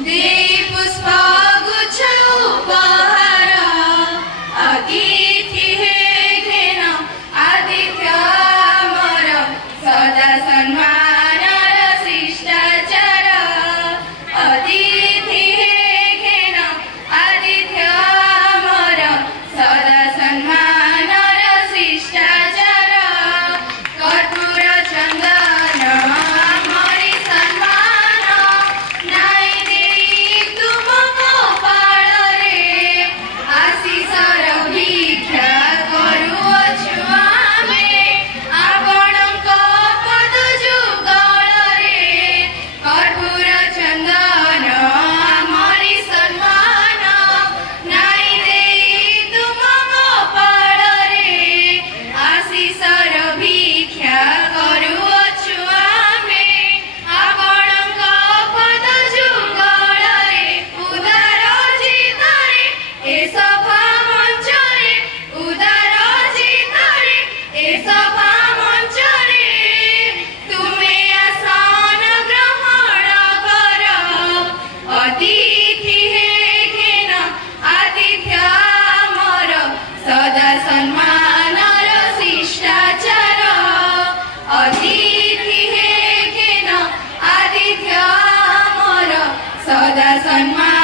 देई पुष्प गुच्छ उपहार अतिथि हे घेन आतिथ्य मोर सदा सम्मान शिष्टाचार अतिथि हे घेन आतिथ्य मोर सदा सम्मान शिष्टाचार कर्पूर चंदन मोरी सम्मान नाई देई तुमको पाळ रे आशीषर भिक्षा करुअछु आमे आपणक पद जुगल रे कर्पूर चंदन मोरी सम्मान नाई देई तुमको पाळ रे आशीषर भिक्षा करुअछु आमे आपणक पद जुगल रे उदार चित्तरे ए सभा मंच रे उदार चित्तरे ए सभा मंच रे तुमे आसन ग्रहण कर अतिथि हे घेन आतिथ्य मोर सदा सम्मानर शिष्टाचार अतिथि हे घेन आतिथ्य मोर सदा सम्मान